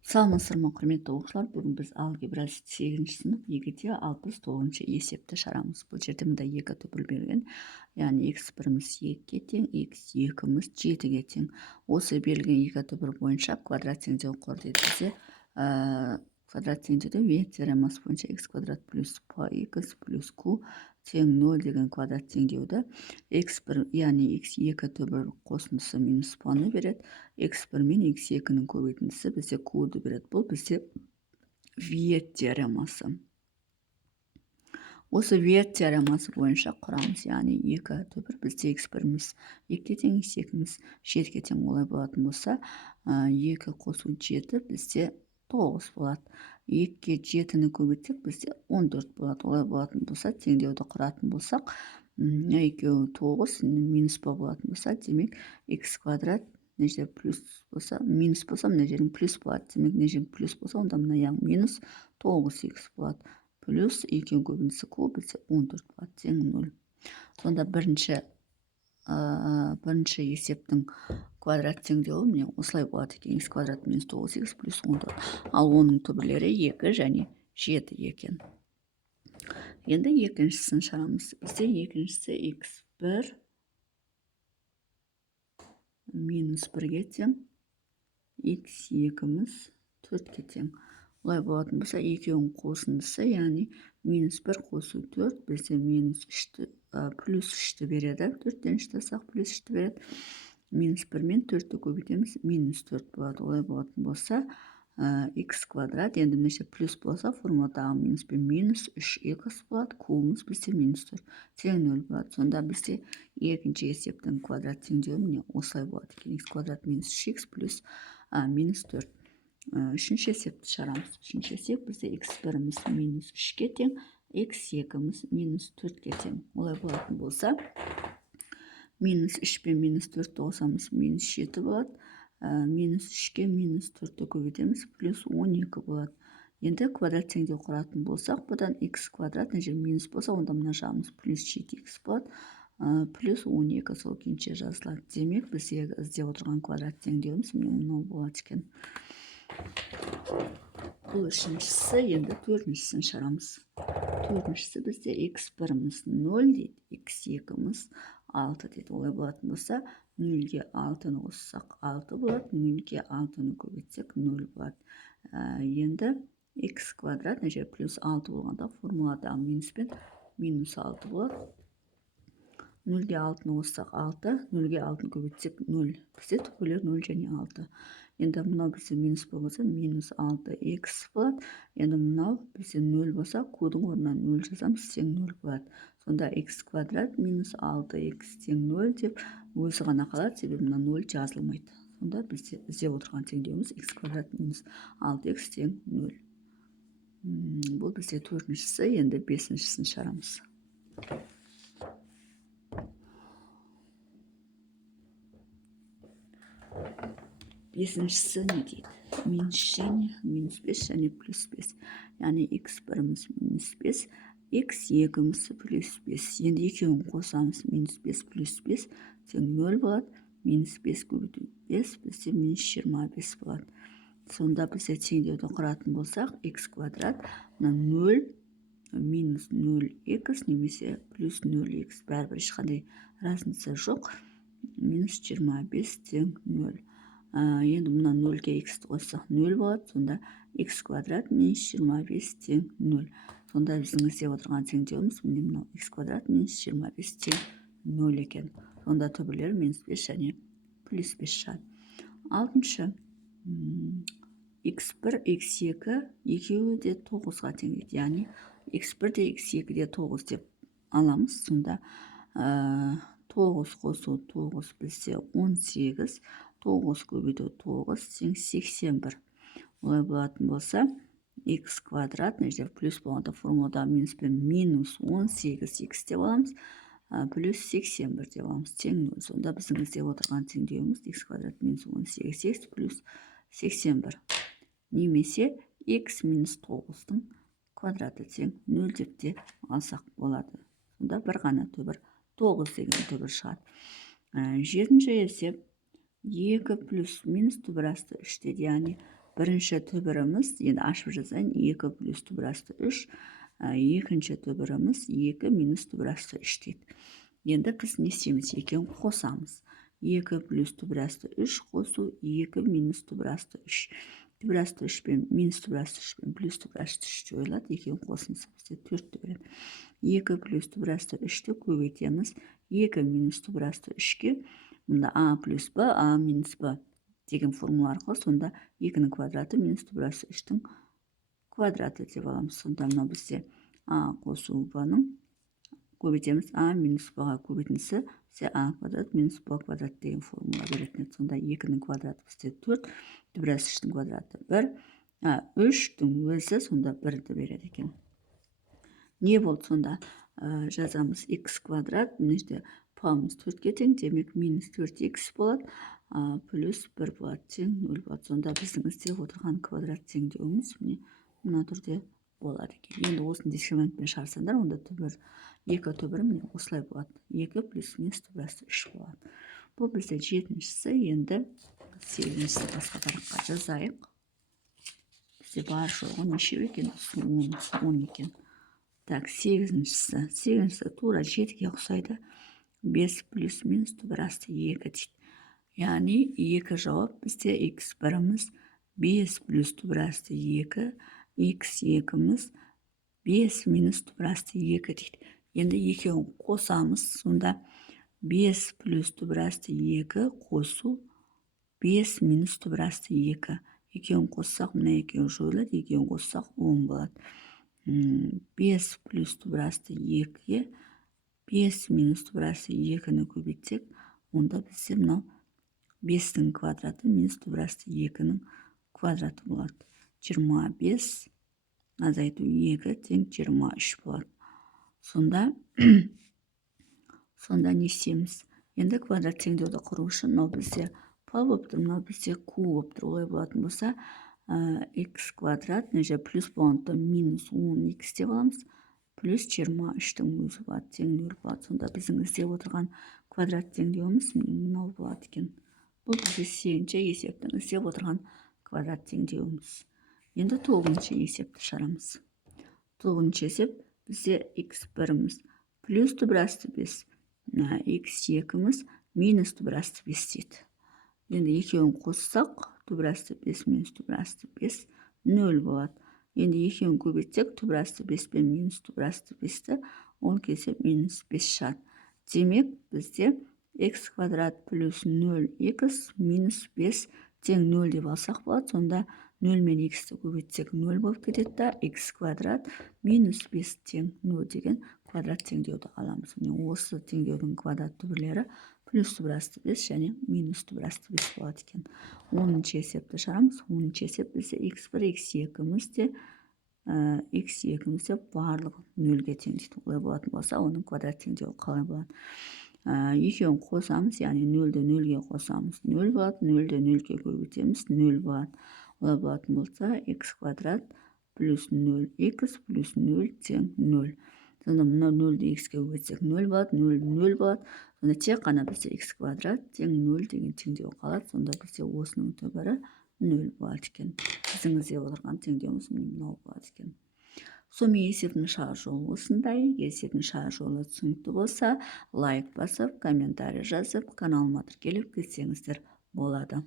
Саламатсыздар ма, құрметті оқушылар. Бүгін біз алгебра 8 сынып 2-де 69 есепті шарамыз. Бұл жерде мында екі түбір берген, яғни x1-міз 2-ге тең, x2-міз 7-ге тең. Осы берілген екі түбір бойынша квадрат теңдеу құр дейді бізде. Квадрат теңдеуді век теоремасы бойынша x квадрат плюс px плюс q тең 0 деген квадрат теңдеуді x1, яғни x2 түбір қосындысы минус паны береді. x1 мен x2-нің көбейтіндісі бізде q-ды береді. Бұл бізде век теоремасы. Осы век теоремасы бойынша құрамыз, яғни екі түбір бізде x1-міз 2-ге тең, x2-міз 7-ге тең. Олай болатын болса, 2 қосу 7 бізде 9 болады. 2-ге 7-ні көбейтсек бізде 14 болады. Олай болатын болса, теңдеуді құратын болсақ, екеуі 9 минус болатын болса, демек x квадрат мына жерде плюс болса, минус болса, мына жердің плюс болады. Демек, мына жердің плюс болса, онда мына яғни минус 9x болады. Плюс екеуінің көбінісі q бізде 14 болады, тең 0. Сонда бірінші есептің квадрат теңдеуі міне осылай болады екен. X квадрат минус 9x плюс 14. Ал оның түбірлері 2 және 7 екен. Енді екіншісін шарамыз. Бізде екіншісі x1 минус 1-ге тең, x2-міз 4-ге тең. Олай болатын болса, екеуінің қосындысы, яғни минус 1 қосу 4, бізде минус 3-ті, плюс 3-ті береді. 4-тен шығарсақ плюс 3-ті береді. Минус 1 мен 4-ті көбейтеміз, минус 4 болады. Олай болатын болса, x квадрат, енді мына плюс болса, формуладағы минус пен минус 3x болады, q-мыз бізде минус 4, тең 0 болады. Сонда бізде екінші есептің квадрат теңдеуі міне осылай болады екен. X квадрат минус 3x плюс минус 4. Үшінші есепті шығарамыз. Үшінші есеп бізде x1-міз минус 3-ге тең, x2-міз минус 4-ге тең. Олай болатын болса, минус 3 пен минус 4-ті қосамыз, минус 7 болады. Минус 3-ке минус 4-ті көбейтеміз, плюс 12 болады. Енді квадрат теңдеу құратын болсақ, бұдан x квадрат, мына жер минус болса, онда мына жағымыз плюс 7x болады, плюс 12 сол күйінше жазылады. Демек, бізде іздеп отырған квадрат теңдеуіміз мынау болады екен. Бұл үшіншісі, енді төртіншісін шығарамыз. Төртіншісі бізде x1-міз 0 дейді, x2-міз 6 дейді. Олай болатын болса, 0-ге 6-ны қоссақ 6 болады, 0-ге 6-ны көбейтсек 0 болады. Енді x квадрат, мына жер плюс 6 болғанда формуладағы минус пен минус 6 болады. 0-ге 6-ны қоссақ 6, 0-ге 6-ны көбейтсек 0. Бізде түбірлер 0 және 6. Енді мынау бізде минус болса, минус 6x болады. Енді мынау бізде 0 болса, q-дің орнына 0 жазамыз, тең 0 болады. Сонда x квадрат минус 6x тең 0 деп өзі ғана қалады, себебі мына 0 жазылмайды. Сонда бізде іздеп отырған теңдеуіміз x квадрат минус 6x тең 0. Бұл бізде төртіншісі, енді бесіншісін шығарамыз. Бесіншісі не дейді? Минус 5 және плюс 5. Яғни x1-міз минус 5, x2-міз плюс 5. Енді екеуін қосамыз, минус 5 плюс 5 тең 0 болады. Минус 5 көбейту 5, бізде минус 25 болады. Сонда бізде теңдеуді құратын болсақ, x квадрат 0 минус 0x немесе плюс 0x бәрібір ешқандай разница жоқ. Минус 25 тең 0. Енді мұна 0-ге x-ті қоссақ 0 болады. Сонда x квадрат минус 25 тең 0. Сонда біздің іздеп отырған теңдеуіміз мынау x квадрат минус 25 тең 0 екен. Сонда түбірлері минус 5 және плюс 5 шығады. Алтыншы, x1, x2 екеуі де 9-ға тең дейді. Яғни x1 де x2 де 9 деп аламыз. Сонда 9 қосу 9 бізде 18, 9 көбейту 9 тең 81. Олай болатын болса, x квадрат, мына жерде плюс болғанда формулада минус пен минус 18x деп аламыз, плюс 81 деп аламыз, тең 0. Сонда біздің іздеп отырған теңдеуіміз x квадрат минус 18x плюс 81. Немесе x минус 9-дің квадраты тең 0 деп те алсақ болады. Сонда бір ғана түбір 9 деген түбір шығады. Жетінші есеп 2 плюс минус түбір асты 3 дейді, яғни бірінші түбіріміз, енді ашып жазайын, 2 плюс түбір асты 3, екінші түбіріміз 2 минус түбір асты 3 дейді. Енді біз не істейміз? Екеуін қосамыз. 2 плюс түбір асты 3 қосу 2 минус түбір асты 3. Түбір асты 3 пен минус түбір асты 3 пен плюс түбір асты 3 жойылады. Екеуін қосымыз бізде 4 береді. 2 плюс түбір асты 3-ті көбейтеміз. 2 минус түбір асты 3-ке, мұнда а плюс б, а минус б деген формула арқылы, сонда 2-нің квадраты минус түбір асты 3-тің квадраты деп аламыз. Сонда мынау бізде а қосу б-ның көбейтеміз. А минус б-ға көбейтіндісі бізде а квадрат минус б квадрат деген формула беретін еді. Сонда 2-нің квадраты бізде 4, түбір асты 3-тің квадраты 1, 3-тің өзі сонда 1-ді береді екен. Не болды сонда? Жазамыз x квадрат, мына жерде п-мыз 4-ке тең, демек минус 4x болады, плюс 1 болады, тең 0 болады. Сонда біздің іздеп отырған квадрат теңдеуіміз мына түрде болады екен. Енді осыны дискриминантпен шығарсаңдар, онда түбір 2 түбірі міне осылай болады. 2 плюс минус түбір асты 3 болады. Бұл бізде 7-шісі. Енді 8-шісі басқа тарапқа жазайық. Бізде бар жоғы неше екен? 10 екен. Так, 8-шісі. 8-шісі тура 7-ге ұқсайды. 5 плюс минус түбір асты 2 дейді. Яғни 2 жауап бізде x1-іміз 5 плюс түбір асты 2, x2-міз 5 минус түбір асты 2 дейді. Енді екеуін қосамыз. Сонда 5 плюс түбір асты 2 қосу 5 минус түбір асты 2. Екеуін қоссақ, мына екеуін жойылады, екеуін қоссақ 10 болады. 5 плюс түбір асты 2-ге 5 минус түбір асты 2-ні көбейтсек, онда бізде мынау 5-тің квадраты минус түбір асты 2-нің квадраты болады. 25 азайту 2 тең 23 болады. Сонда не істейміз? Енді квадрат теңдеуді құру үшін мынау бізде п болып тұр, мынау бізде q болып тұр. Олай болатын болса, x квадрат, мына жерде плюс болғандықтан минус 10x деп аламыз. Плюс 23-тің өзі болады, тең 0 болады. Сонда біздің іздеп отырған квадрат теңдеуіміз мынау болады екен. Бұл бізде 8-ші есептің іздеп отырған квадрат теңдеуіміз. Енді 9-ші есепті шығарамыз. 9-ші есеп бізде x1-іміз плюс түбір асты 5, x2-міз минус түбір асты 5 дейді. Енді екеуін қоссақ, түбір асты 5 минус түбір асты 5 0 болады. Енді екеуін көбейтсек, түбір асты 5 пен минус түбір асты 5-ті 10 кесе минус 5 шығады. Демек бізде x квадрат плюс 0x минус 5 тең 0 деп алсақ болады. Сонда 0 мен x-ті көбейтсек 0 болып кетеді да, x квадрат минус 5 тең 0 деген квадрат теңдеуді аламыз. Осы теңдеудің квадрат түбірлері плюс түбір асты 5 және минус түбір асты 5 болады екен. 10-ші есепті шығарамыз. 10-ші есеп бізде x1, x2-міз де барлығы 0-ге тең дейді. Олай болатын болса, оның квадрат теңдеуі қалай болады? Екеуін қосамыз, яғни 0-ді 0-ге қосамыз, 0 болады, 0-ді 0-ге көбейтеміз, 0 болады. Олай болатын болса, x квадрат плюс 0x плюс 0 тең 0. Сонда мына 0-ді x-ге көбейтсек 0 болады, 0 болады. Сонда тек қана бізде x квадрат тең 0 деген теңдеу қалады. Сонда бізде осының түбірі 0 болады екен. Біздің іздеп отырған теңдеуіміз мынау болады екен. Сонымен есептің шығар жолы осындай. Есептің шығар жолы түсінікті болса, лайк басып, комментарий жазып, каналыма тіркеліп кетсеңіздер болады.